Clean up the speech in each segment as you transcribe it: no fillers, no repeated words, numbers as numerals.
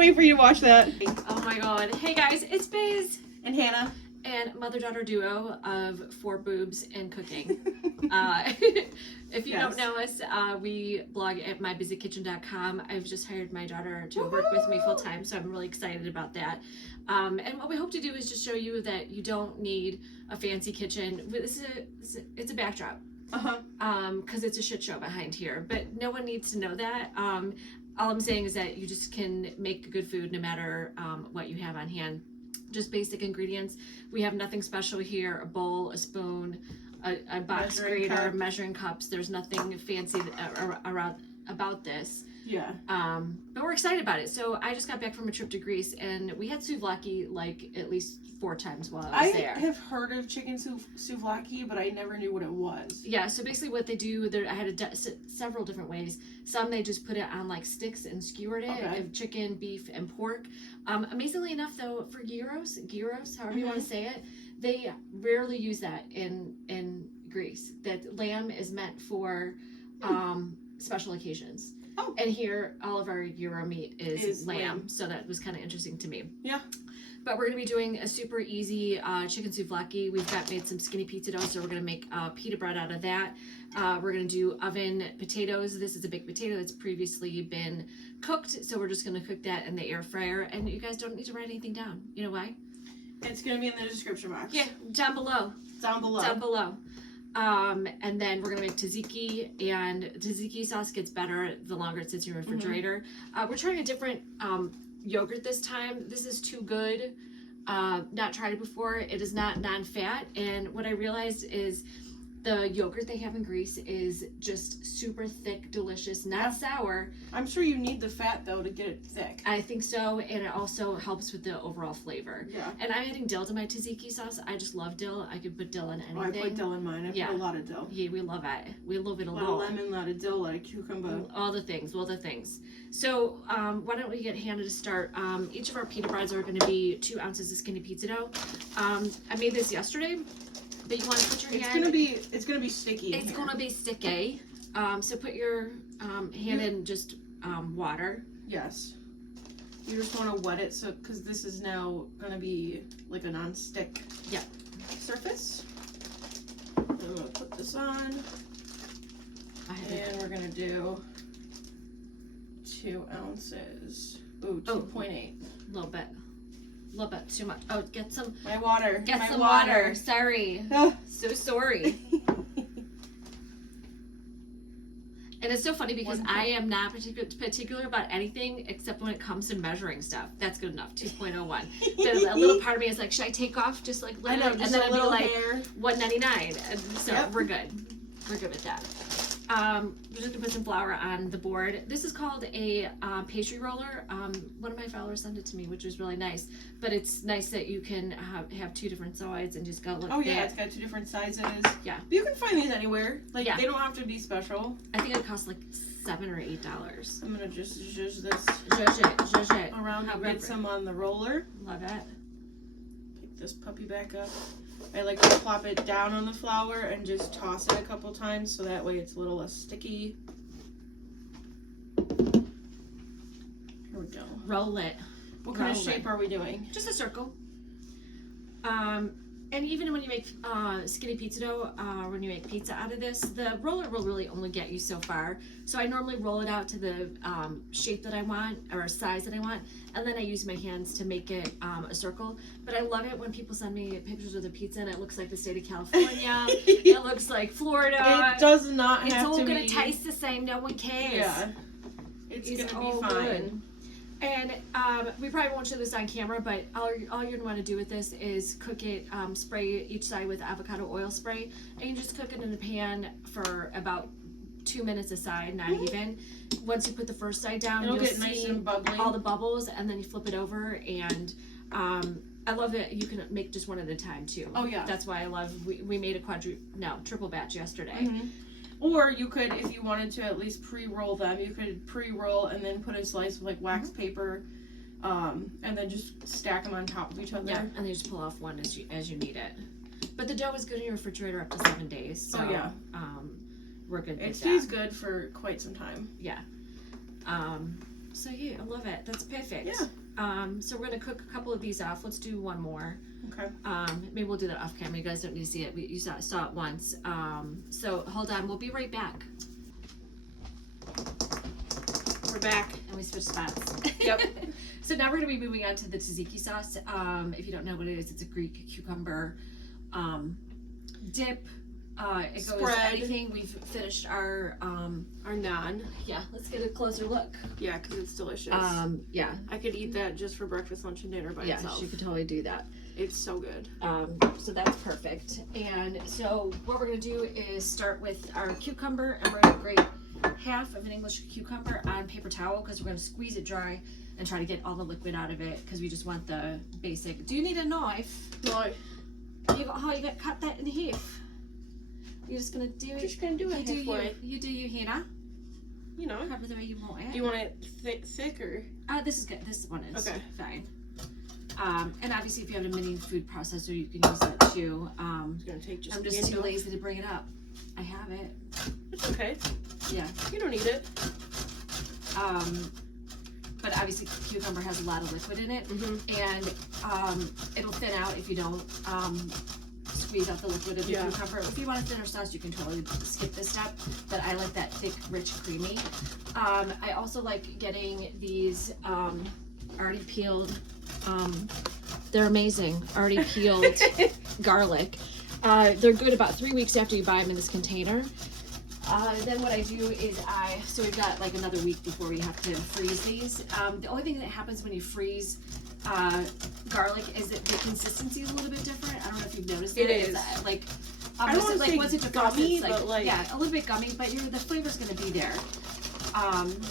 wait for you to watch that. Oh my god. Hey guys, it's Biz And Hannah. and mother-daughter duo of four boobs and cooking. If you don't know us, we blog at mybizykitchen.com. I've just hired my daughter to work with me full time, so I'm really excited about that. And what we hope to do is just show you that you don't need a fancy kitchen. It's a backdrop. Because it's a shit show behind here, but no one needs to know that. All I'm saying is that you just can make good food no matter what you have on hand. Just basic ingredients. We have nothing special here. A bowl, a spoon, a box grater, measuring cups. There's nothing fancy around about this. Yeah. But we're excited about it. So I just got back from a trip to Greece, and we had souvlaki like at least 4 times while I was there. I have heard of chicken souvlaki, but I never knew what it was. Yeah, so basically what they do, I had several different ways. Some they just put it on like sticks and skewered it of chicken, beef, and pork. Amazingly enough, though, for gyros, however you want to say it, they rarely use that in Greece. That lamb is meant for special occasions. Oh. And here, all of our gyro meat is lamb, so that was kind of interesting to me. Yeah. But we're going to be doing a super easy chicken souvlaki. We've made some skinny pizza dough, so we're going to make pita bread out of that. We're going to do oven potatoes. This is a baked potato that's previously been cooked, so we're just going to cook that in the air fryer. And you guys don't need to write anything down. You know why? It's going to be in the description box. Yeah, down below. Down below. Down below. And then we're going to make tzatziki, and tzatziki sauce gets better the longer it sits in your refrigerator. We're trying a different yogurt this time. This is Too Good. Not tried it before. It is not non-fat, and what I realized is the yogurt they have in Greece is just super thick, delicious, not sour. I'm sure you need the fat though to get it thick. I think so, and it also helps with the overall flavor. Yeah. And I'm adding dill to my tzatziki sauce. I just love dill. I could put dill in anything. Oh, I put dill in mine. I put a lot of dill. Yeah, we love it. We love it a lot. A lot of lemon, a lot of dill, a lot of cucumber. All the things. So why don't we get Hannah to start? Each of our pita breads are going to be 2 ounces of skinny pizza dough. I made this yesterday. But you want to put your hand. It's gonna be sticky. It's gonna be sticky. So put your hand in just water. Yes. You just want to wet it because this is now gonna be like a non-stick. Surface. I'm gonna put this on. And we're gonna do 2 ounces. Ooh, 2.8. A little bit too much. Oh, get some. My water. Get some water. Sorry. So sorry. And it's so funny because I am not particular about anything except when it comes to measuring stuff. That's good enough. 2.01. But a little part of me is like, should I take off just like little? And then it'd be like $1.99. And so we're good. We're good with that. We're just gonna put some flour on the board. This is called a pastry roller. One of my followers sent it to me, which was really nice. But it's nice that you can have 2 different sides and just go look. Oh yeah, it's got 2 different sizes. Yeah, but you can find these anywhere. Like they don't have to be special. I think it costs like $7 or $8. I'm gonna just zhuzh this. Zhuzh it around and get some on the roller. Love it. Pick this puppy back up. I like to plop it down on the flour and just toss it a couple times so that way it's a little less sticky. Here we go. Roll it. What kind of shape are we doing? Just a circle. And even when you make skinny pizza dough, when you make pizza out of this, the roller will really only get you so far. So I normally roll it out to the shape that I want or size that I want, and then I use my hands to make it a circle. But I love it when people send me pictures of the pizza and it looks like the state of California. It looks like Florida. It does not have to be. It's all going to taste the same. No one cares. Yeah. It's going to be fine. Good. And we probably won't show this on camera, but all you're going to want to do with this is cook it, spray each side with avocado oil spray, and you just cook it in a pan for about 2 minutes a side, not even. Once you put the first side down, you'll get see nice and bubbly. All the bubbles, and then you flip it over, and I love it. You can make just one at a time, too. Oh, yeah. That's why I love, we made a triple batch yesterday. Or you could, if you wanted to at least pre-roll them, you could pre-roll and then put a slice of like wax paper, and then just stack them on top of each other. Yeah, and then you just pull off one as you need it. But the dough is good in your refrigerator up to 7 days, so we're good. It stays good for quite some time. Yeah. So yeah, I love it. That's perfect. Yeah. So we're gonna cook a couple of these off. Let's do one more. Okay. Maybe we'll do that off camera. You guys don't need to see it. You saw it once. So hold on. We'll be right back. We're back. And we switched spots. Yep. So now we're gonna be moving on to the tzatziki sauce. If you don't know what it is, it's a Greek cucumber dip. It goes Spread. anything. We've finished our naan. Yeah, let's get a closer look. Yeah, because it's delicious. Yeah. I could eat that just for breakfast, lunch, and dinner by itself. Yeah, you could totally do that. It's so good. So that's perfect. And so what we're gonna do is start with our cucumber, and we're gonna grate half of an English cucumber on paper towel because we're gonna squeeze it dry and try to get all the liquid out of it because we just want the basic. Do you need a knife? No. You got cut that in half. You're just gonna do it. Just gonna do it halfway. You do you, Hannah. You know. Cover the way you want it. Do you want it thick or? This is good. This one is okay. Fine. And obviously, if you have a mini food processor, you can use that too. It's gonna take just. I'm just too lazy to bring it up. I have it. It's okay. Yeah. You don't need it. But obviously, cucumber has a lot of liquid in it, and it'll thin out if you don't squeeze out the liquid of the cucumber. If you want a thinner sauce, you can totally skip this step, but I like that thick, rich, creamy. I also like getting these already peeled, they're amazing, already peeled garlic. They're good about 3 weeks after you buy them in this container. Then what I do is so we've got like another week before we have to freeze these. The only thing that happens when you freeze garlic is that the consistency is a little bit different. I don't know if you've noticed it. It is. Like, I don't want to say once it gummy, it's like, but like... Yeah, a little bit gummy, but the flavor's going to be there.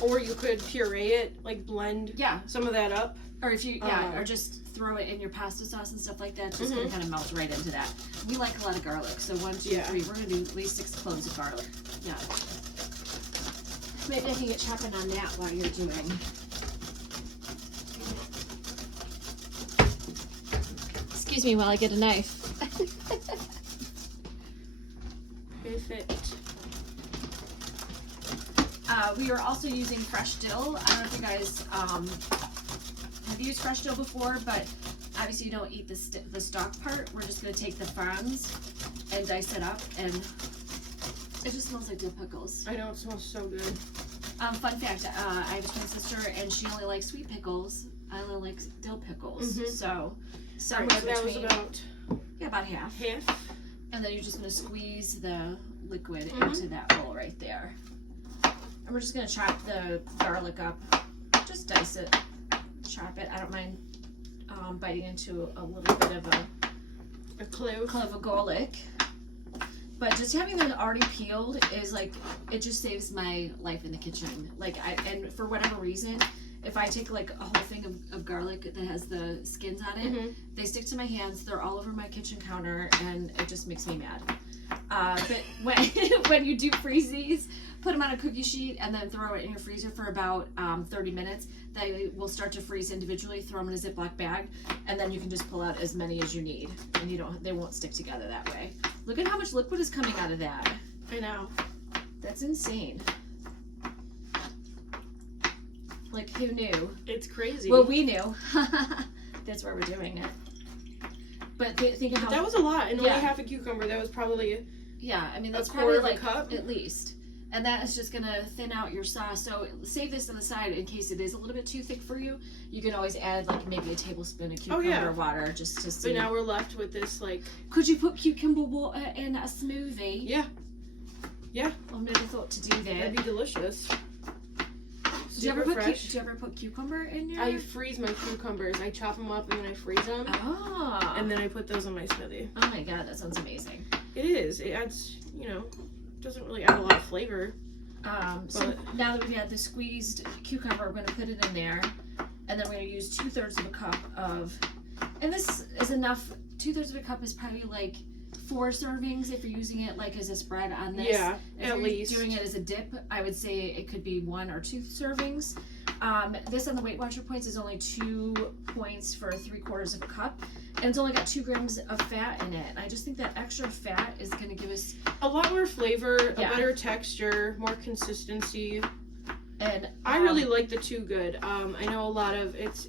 Or you could puree it, like blend some of that up. Or if you, or just throw it in your pasta sauce and stuff like that. It's just going to kind of melt right into that. We like a lot of garlic. So 1, 2, 3. We're going to do at least 6 cloves of garlic. Yeah. Maybe I can get chopping on that while you're doing. Excuse me while I get a knife. Perfect. We are also using fresh dill. I don't know if you guys have used fresh dill before, but obviously you don't eat the stalk part. We're just going to take the fronds and dice it up, and it just smells like dill pickles. I know, it smells so good. Fun fact, I have a twin sister, and she only likes sweet pickles. I only like dill pickles. So somewhere that between, was about half. Half. And then you're just going to squeeze the liquid into that bowl right there. And we're just going to chop the garlic up. Just dice it. Chop it. I don't mind biting into a little bit of a clove of garlic. But just having them already peeled is like, it just saves my life in the kitchen. Like, and for whatever reason, if I take like a whole thing of garlic that has the skins on it, they stick to my hands, they're all over my kitchen counter, and it just makes me mad. But when you do freeze these, put them on a cookie sheet and then throw it in your freezer for about 30 minutes. They will start to freeze individually. Throw them in a Ziploc bag, and then you can just pull out as many as you need, and they won't stick together that way. Look at how much liquid is coming out of that. I know. That's insane. Like, who knew? It's crazy. Well, we knew. That's why we're doing it. But think of how... That was a lot, and only half a cucumber. That was probably... Yeah, I mean, that's probably like a cup at least. And that is just going to thin out your sauce. So save this on the side in case it is a little bit too thick for you. You can always add like maybe a tablespoon of cucumber water just to see. But now we're left with this like... Could you put cucumber water in a smoothie? Yeah. Yeah. I've never thought to do that. That'd be delicious. Do you ever put cucumber in your... I freeze my cucumbers. I chop them up and then I freeze them. Oh. And then I put those in my smoothie. Oh my god, that sounds amazing. It is. It adds, doesn't really add a lot of flavor. So now that we've had the squeezed cucumber, we're going to put it in there. And then we're going to use 2/3 of a cup of... And this is enough. 2/3 of a cup is probably like 4 servings if you're using it like as a spread on this. Yeah, if at least. Doing it as a dip, I would say it could be 1 or 2 servings. This on the Weight Watcher points is only 2 points for 3/4 of a cup. And it's only got 2 grams of fat in it. And I just think that extra fat is going to give us... a lot more flavor, a better texture, more consistency. And I really like the Too Good. I know a lot of it's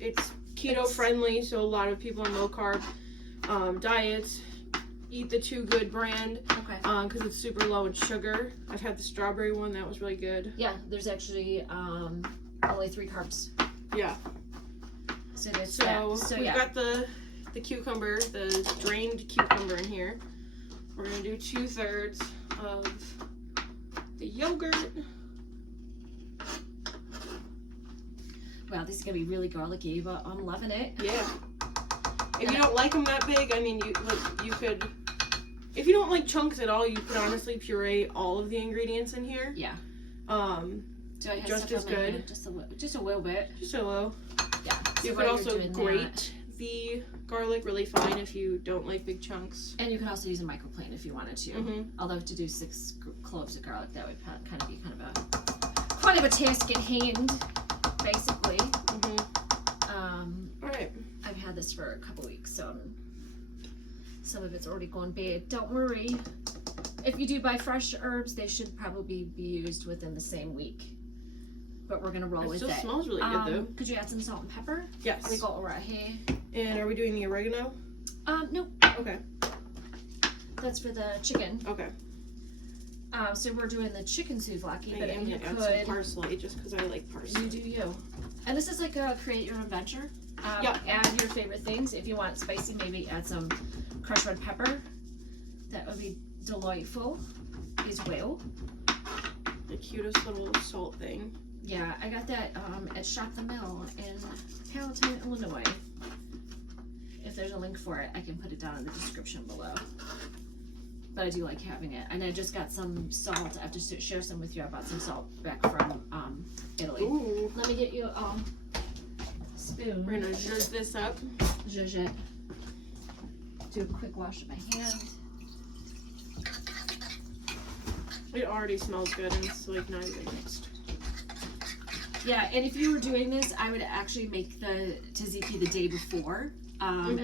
keto friendly, so a lot of people on low carb diets eat the Too Good brand. Okay. Because it's super low in sugar. I've had the strawberry one, that was really good. Yeah, there's actually only 3 carbs. Yeah. So there's so we've got the cucumber, the drained cucumber in here. We're gonna do 2/3 of the yogurt. Wow, this is gonna be really garlicky, but I'm loving it. Yeah. If you don't like them that big, I mean, you could. If you don't like chunks at all, you could honestly puree all of the ingredients in here. Yeah. Do I have just as good. Just a little bit. Just a little. Yeah. So You could also grate the garlic really fine if you don't like big chunks. And you can also use a microplane if you wanted to. Mm-hmm. Although to do 6 cloves of garlic, that would kind of be kind of a task at hand, basically. All right. I've had this for a couple weeks, so some of it's already gone bad. Don't worry. If you do buy fresh herbs, they should probably be used within the same week. But we're gonna roll with it. It still smells really good though. Could you add some salt and pepper? Yes. We got it right here. And are we doing the oregano? Nope. Okay. That's for the chicken. Okay. So we're doing the chicken souvlaki, but I'm you gonna add could some parsley just because I like parsley. you do you. And this is like a create your own adventure. Yeah. Add your favorite things. If you want spicy, maybe add some crushed red pepper. That would be delightful as well. The cutest little salt thing. Yeah, I got that at Shop the Mill in Palatine, Illinois. If there's a link for it, I can put it down in the description below. But I do like having it. And I just got some salt. I have to share some with you. I bought some salt back from Italy. Ooh. Let me get you a spoon. We're gonna zhuzh this up. Zhuzh it. Do a quick wash of my hand. It already smells good and it's like not even mixed. Yeah, and if you were doing this, I would actually make the tzatziki the day before,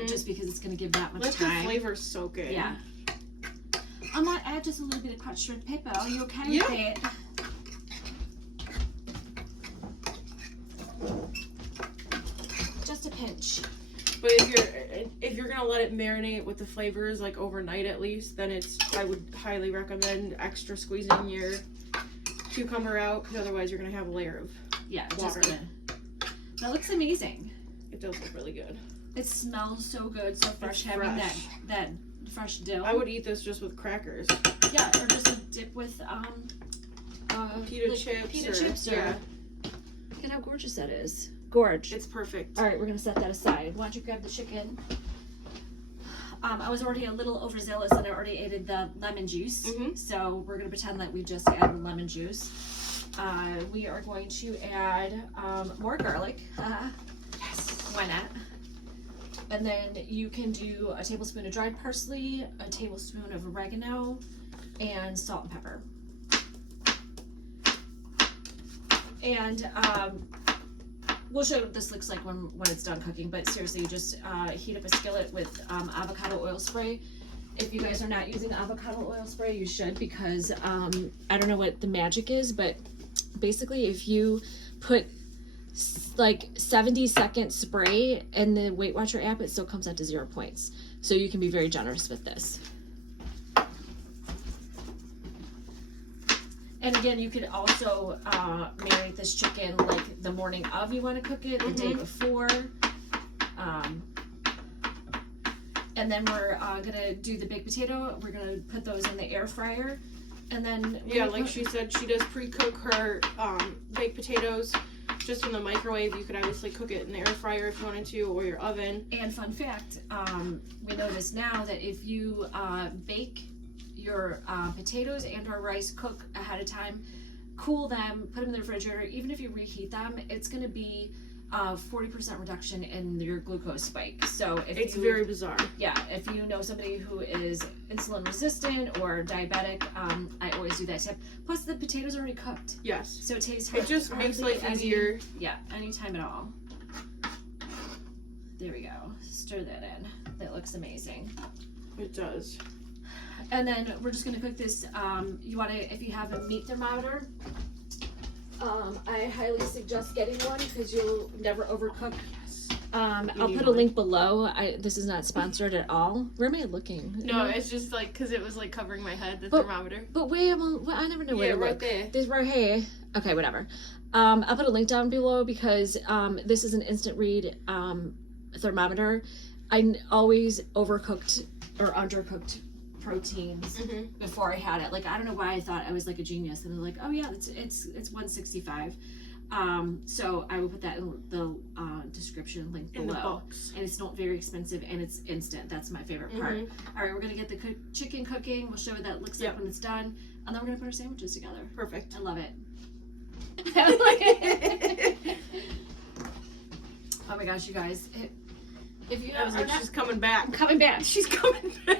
just because it's going to give that much time. Let the flavors soak in. Yeah. I might add just a little bit of crushed red pepper. Are you okay with that? Just a pinch. But if you're gonna let it marinate with the flavors like overnight at least, then I would highly recommend extra squeezing your cucumber out because otherwise you're gonna have a layer of water. That looks amazing. It does look really good. It smells so good, so fresh. It's Having fresh. that fresh dill. I would eat this just with crackers. Yeah, or just a dip with pita chips. Pita chips. Yeah. Look at how gorgeous that is. Gorge. It's perfect. All right, we're gonna set that aside. Why don't you grab the chicken? I was already a little overzealous and I already added the lemon juice. So we're gonna pretend that we just added lemon juice. We are going to add more garlic. Yes. Why not? And then you can do a tablespoon of dried parsley, a tablespoon of oregano, and salt and pepper. And we'll show you what this looks like when it's done cooking, but seriously, you just heat up a skillet with avocado oil spray. If you guys are not using avocado oil spray, you should, because I don't know what the magic is, but basically if you put like 70-second spray in the Weight Watcher app, it still comes out to 0 points. So you can be very generous with this. And again, you could also marinate this chicken like the morning of you want to cook it, the day before. And then we're gonna do the baked potato. We're gonna put those in the air fryer. And then like she said, she does pre-cook her baked potatoes just in the microwave. You could obviously cook it in the air fryer if you wanted to, or your oven. And fun fact, we notice now that if you bake your potatoes and or rice, cook ahead of time, cool them, put them in the refrigerator, even if you reheat them, it's going to be 40% reduction in your glucose spike. So if it's very bizarre. Yeah, if you know somebody who is insulin resistant or diabetic, I always do that tip. Plus the potatoes are already cooked. Yes. So it takes it just makes life easier. Yeah, anytime at all. There we go. Stir that in. That looks amazing. It does. And then we're just gonna cook this. You want to, if you have a meat thermometer, I highly suggest getting one because you'll never overcook. I'll need put a one. link below. This is not sponsored at all. Where am I looking? No, it's just like because it was like covering my head, the But- thermometer. But wait, I never know where to right look. there. This right here. Okay, whatever. I'll put a link down below because this is an instant read thermometer. I always overcooked or undercooked proteins before I had it. Like, I don't know why I thought I was like a genius, and I'm like, oh yeah, it's 165. So I will put that in the description link below. In the box. And it's not very expensive, and it's instant. That's my favorite part. All right, we're gonna get the chicken cooking. We'll show you what that looks like when it's done, and then we're gonna put our sandwiches together. Perfect. I love it. Oh my gosh, you guys! If you I was like, she's coming back. I'm coming back. She's coming back.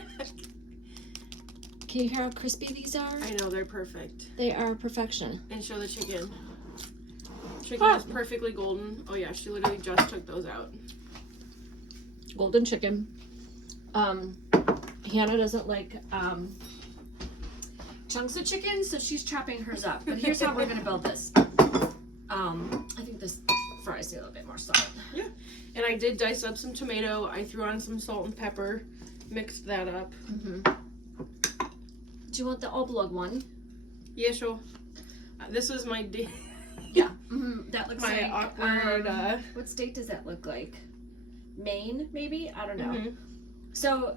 Can you hear how crispy these are? I know, they're perfect. They are perfection. And show the chicken. Chicken is perfectly golden. Oh yeah, she literally just took those out. Golden chicken. Hannah doesn't like chunks of chicken, so she's chopping hers up. But here's how we're gonna build this. I think this fries need a little bit more salt. Yeah. And I did dice up some tomato. I threw on some salt and pepper, mixed that up. Do you want the oblong one? Yeah, sure. This was my Yeah. That looks my like awkward. what state does that look like? Maine, maybe? I don't know. So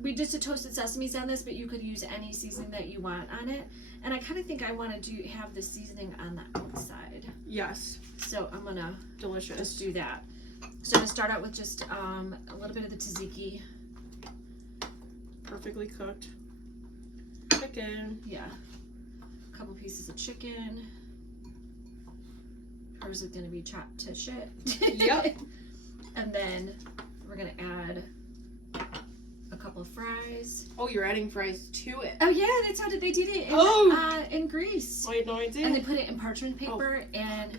we just did toasted sesames on this, but you could use any seasoning that you want on it. And I kind of think I want to have the seasoning on the outside. Yes. So I'm gonna Delicious. just do that. So I'm gonna start out with just a little bit of the tzatziki. Perfectly cooked chicken. Yeah. A couple pieces of chicken. Hers is gonna be chopped to shit. Yep. And then we're gonna add a couple of fries. Oh, you're adding fries to it. Oh yeah, that's how they did it in Greece. I had no idea. And they put it in parchment paper, and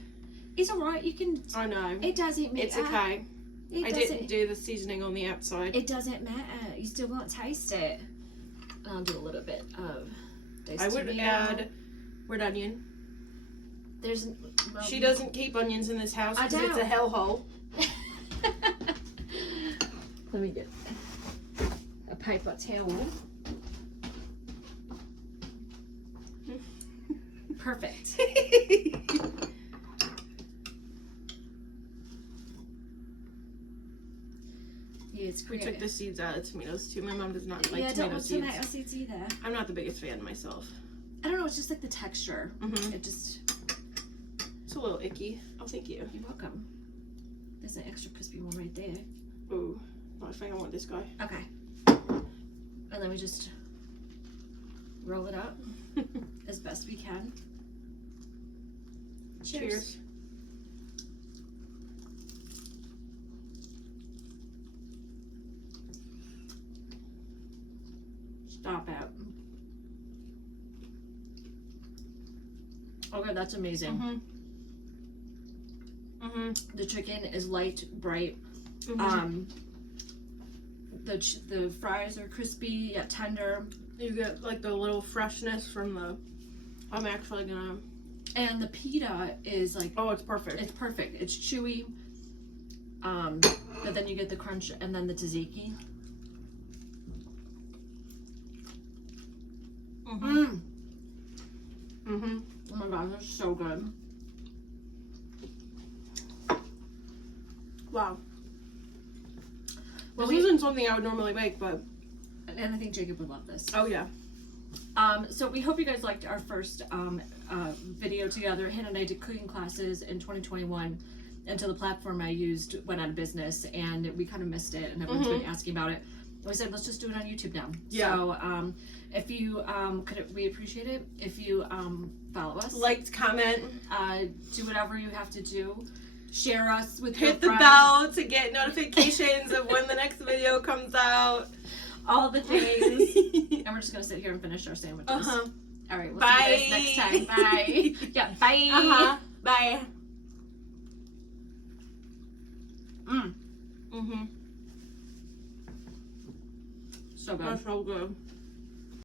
it's alright. You can. I know. It doesn't matter. It's okay. I didn't doesn't. do the seasoning on the outside. It doesn't matter. You still won't taste it. I'll do a little bit of diced I would tomato. add red onion. There's. She doesn't keep onions in this house because it's a hellhole. Let me get a paper towel. Perfect. Yeah, it's We great. took the seeds out of tomatoes too. My mom does not like I don't tomato want seeds. tomato seeds either. I'm not the biggest fan myself. I don't know. It's just like the texture. Mhm. It just. It's a little icky. Oh, thank you. You're welcome. There's an extra crispy one right there. Ooh, I think I want this guy. Okay. And then we just roll it up as best we can. Cheers. Stop it. Okay, that's amazing. The chicken is light, bright. The fries are crispy yet tender. You get like the little freshness from the. I'm actually gonna. And the pita is like. Oh, it's perfect. It's perfect. It's chewy. But then you get the crunch and then the tzatziki. Oh my god, that's so good. Wow. Well, This isn't something I would normally make, but. And I think Jacob would love this. Oh yeah. So we hope you guys liked our first video together. Hannah and I did cooking classes in 2021 until the platform I used went out of business, and we kind of missed it, and everyone's been asking about it. We said, let's just do it on YouTube now. Yeah. So if you we appreciate it if you follow us, Like, comment, do whatever you have to do. Share us with hit the your friends. bell to get notifications of when the next video comes out. All the things. And we're just gonna sit here and finish our sandwiches. All right, we'll see you guys next time. Bye. Yeah, bye. Bye. So good. That's so good.